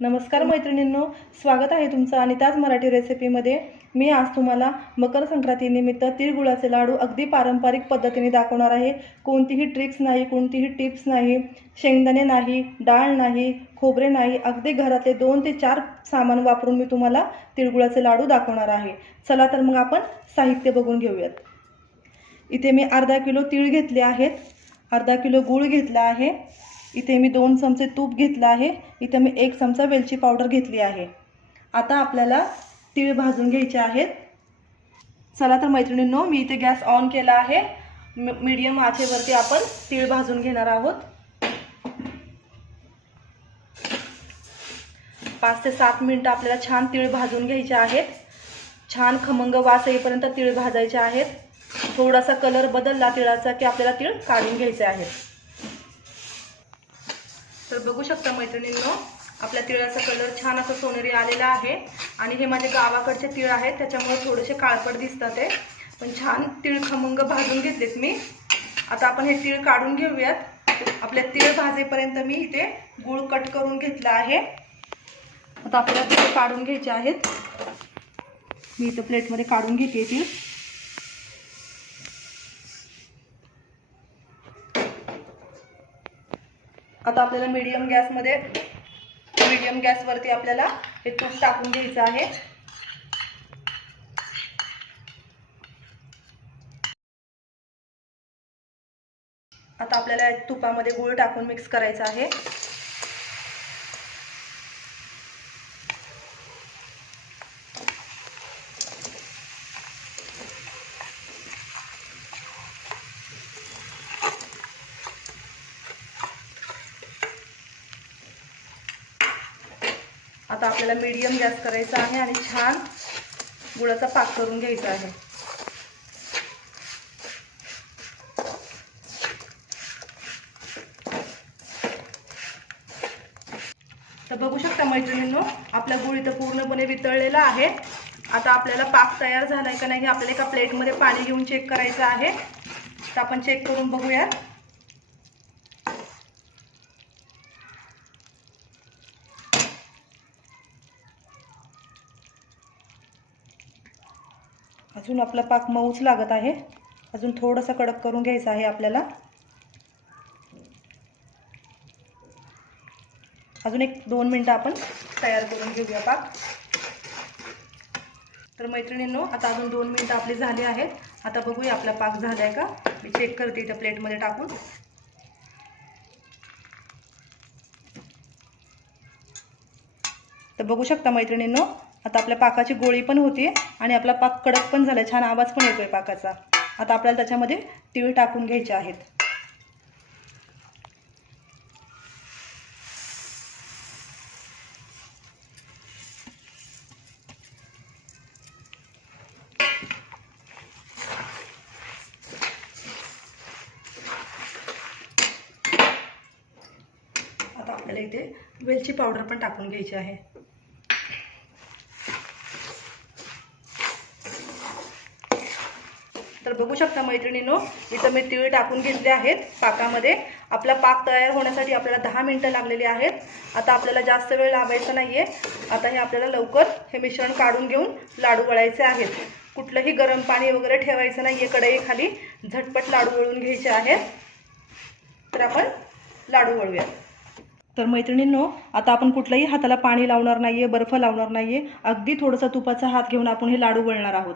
नमस्कार मैत्रिणींनो स्वागत आहे तुमचं आणि त्याच मराठी रेसिपीमध्ये मी आज तुम्हाला मकर संक्रांतीनिमित्त तिळगुळाचे लाडू अगदी पारंपरिक पद्धतीने दाखवणार आहे. कोणतीही ट्रिक्स नाही कोणतीही टिप्स नाही शेंगदाणे नाही डाळ नाही खोबरे नाही अगदी घरातले दोन ते चार सामान वापरून मी तुम्हाला तिळगुळाचे लाडू दाखवणार आहे. चला तर मग आपण साहित्य बघून घेऊयात. इथे मी अर्धा किलो तीळ घेतले आहेत. अर्धा किलो गूळ घेतला आहे. इथे मी दोन चमचे तूप घेतलं आहे. इथे मी एक चमचा वेलची पावडर घेतली आहे. आता आपल्याला तीळ भाजून घ्यायचे आहेत. चला तर मैत्रिणींनो मी इथे गॅस ऑन केला आहे. मीडियम आचेवरती आपण तीळ भाजून घेणार आहोत. पाच ते सात मिनटं आपल्याला छान तीळ भाजून घ्यायचे आहेत. छान खमंग वास येईपर्यंत तीळ भाजायचे आहेत. थोडासा कलर बदलला तिळाचा की आपल्याला तीळ काढून घ्यायचे आहेत. तर बघू शकता मैत्रिणींनो आपल्या तिळाचा कलर छान असं सोनेरी आलेला आहे. आणि हे माझे गावाकडचे तिळ आहेत त्याच्यामुळे थोडेसे काळपट दिसतात ते. पण छान तिळ खमंग भाजून घेतलेत मी. आता आपण हे तिळ काढून घेऊयात. आपल्या तिळ भाजेपर्यंत मी इथे गूळ कट करून घेतला आहे. आता आपल्याला तिळ काढून घ्यायचे आहेत. मी इथं प्लेटमध्ये काढून घेते तीळ. आता आपल्याला मीडियम गॅसमध्ये मीडियम गॅसवरती आपल्याला हे तूप टाकून घ्यायचं आहे. आता आपल्याला तुपामध्ये गूळ टाकून मिक्स करायचा आहे. आता आपल्याला मीडियम गॅस करायचा आहे आणि छान गुळाचा पाक करून घ्यायचा आहे. तर बघू शकता मैत्रिणींनो आपला गुळ इथं पूर्णपणे वितळलेला आहे. आता आपल्याला पाक तयार झाला आहे का नाही हे आपल्याला एका प्लेटमध्ये पाणी घेऊन चेक करायचं आहे. तर आपण चेक करून बघूयात. अजून आपला पाक मऊच लागत आहे. अजून थोडंसं कडक करून घ्यायचं आहे आपल्याला. अजून एक दोन मिनटं आपण तयार करून घेऊया पाक. तर मैत्रिणींनो आता अजून दोन मिनटं आपली झाली आहेत. आता बघूया आपला पाक झाला आहे का? मी चेक करते इथं प्लेटमध्ये टाकून. तर बघू शकता मैत्रिणींनो आता आपल्या पाकाची गोळी पण होती आणि आपला पाक कडक पण झाला छान आवाज पण येतोय पाकाचा. आता आपल्याला त्याच्यामध्ये तीळ टाकून घ्यायचे आहेत. आता आपल्याला इथे वेलची पावडर पण टाकून घ्यायची आहे. तर बघू शकता मैत्रिणींनो इथं मी तिळ टाकून घेतले आहेत पाकामध्ये. आपला पाक तयार होण्यासाठी आपल्याला दहा मिनटं लागलेली आहेत. आता आपल्याला जास्त वेळ लावायचा नाही आहे आता हे आपल्याला लवकर हे मिश्रण काढून घेऊन लाडू वळायचे आहेत. कुठलंही गरम पाणी वगैरे ठेवायचं नाही आहे कढईखाली झटपट लाडू वळून घ्यायचे आहेत. तर आपण लाडू वळूयात. तर मैत्रिणींनो आता आपण कुठल्याही हाताला पाणी लावणार नाही आहे बर्फ लावणार नाही आहे अगदी थोडंसं तुपाचा हात घेऊन आपण हे लाडू वळणार आहोत.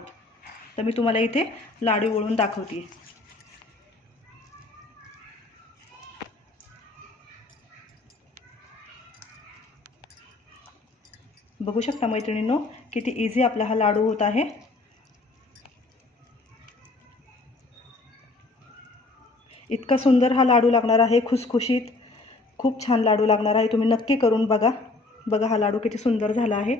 तर मी तुम्हाला इथे लाडू वळून दाखवते. बघू शकता मैत्रिणींनो किती इझी आपला हा लाडू होत आहे. इतका सुंदर हा लाडू लागणार आहे खुसखुशीत. खूप छान लाडू लागणार आहे तुम्ही नक्की करून बघा. बघा हा लाडू किती सुंदर झाला आहे.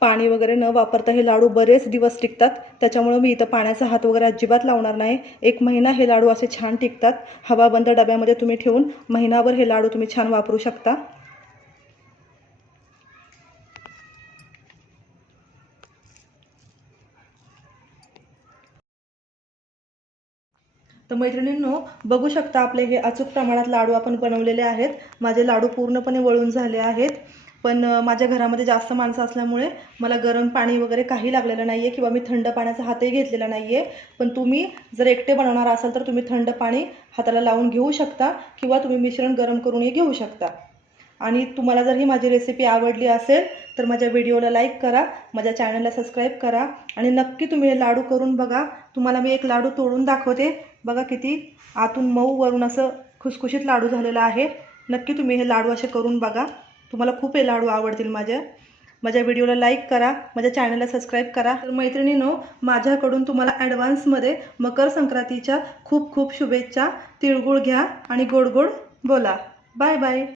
पाणी वगैरे न वापरता हे लाडू बरेच दिवस टिकतात. त्याच्यामुळं मी इथं पाण्याचा हात वगैरे अजिबात लावणार नाही. एक महिना हे लाडू असे छान टिकतात. हवाबंद डब्यामध्ये तुम्ही ठेवून महिनाभर हे लाडू तुम्ही छान वापरू शकता. तर मैत्रिणींनो बघू शकता आपले हे अचूक प्रमाणात लाडू आपण बनवलेले आहेत. माझे लाडू पूर्णपणे वळून झाले आहेत. पण माझ्या घरामध्ये जास्त माणसं असल्यामुळे मला गरम पाणी वगैरे काही लागलेलं नाही आहे किंवा मी थंड पाण्याचा हातही घेतलेला नाही आहे पण तुम्ही जर एकटे बनवणार असाल तर तुम्ही थंड पाणी हाताला लावून घेऊ शकता किंवा तुम्ही मिश्रण गरम करूनही घेऊ शकता. आणि तुम्हाला जर ही माझी रेसिपी आवडली असेल तर माझ्या व्हिडिओला लाईक करा माझ्या चॅनलला सबस्क्राईब करा आणि नक्की तुम्ही हे लाडू करून बघा. तुम्हाला मी एक लाडू तोडून दाखवते. बघा किती आतून मऊ वरून असं खुसखुशीत लाडू झालेला आहे. नक्की तुम्ही हे लाडू असे करून बघा. तुम्हाला खूप हे लाडू आवडतील माझ्या माझ्या व्हिडिओला लाईक करा माझ्या चॅनलला सबस्क्राईब करा. तर मैत्रिणीनो माझ्याकडून तुम्हाला ॲडव्हान्समध्ये मकर संक्रांतीच्या खूप खूप शुभेच्छा. तिळगुळ घ्या आणि गोड गोड बोला. Bye bye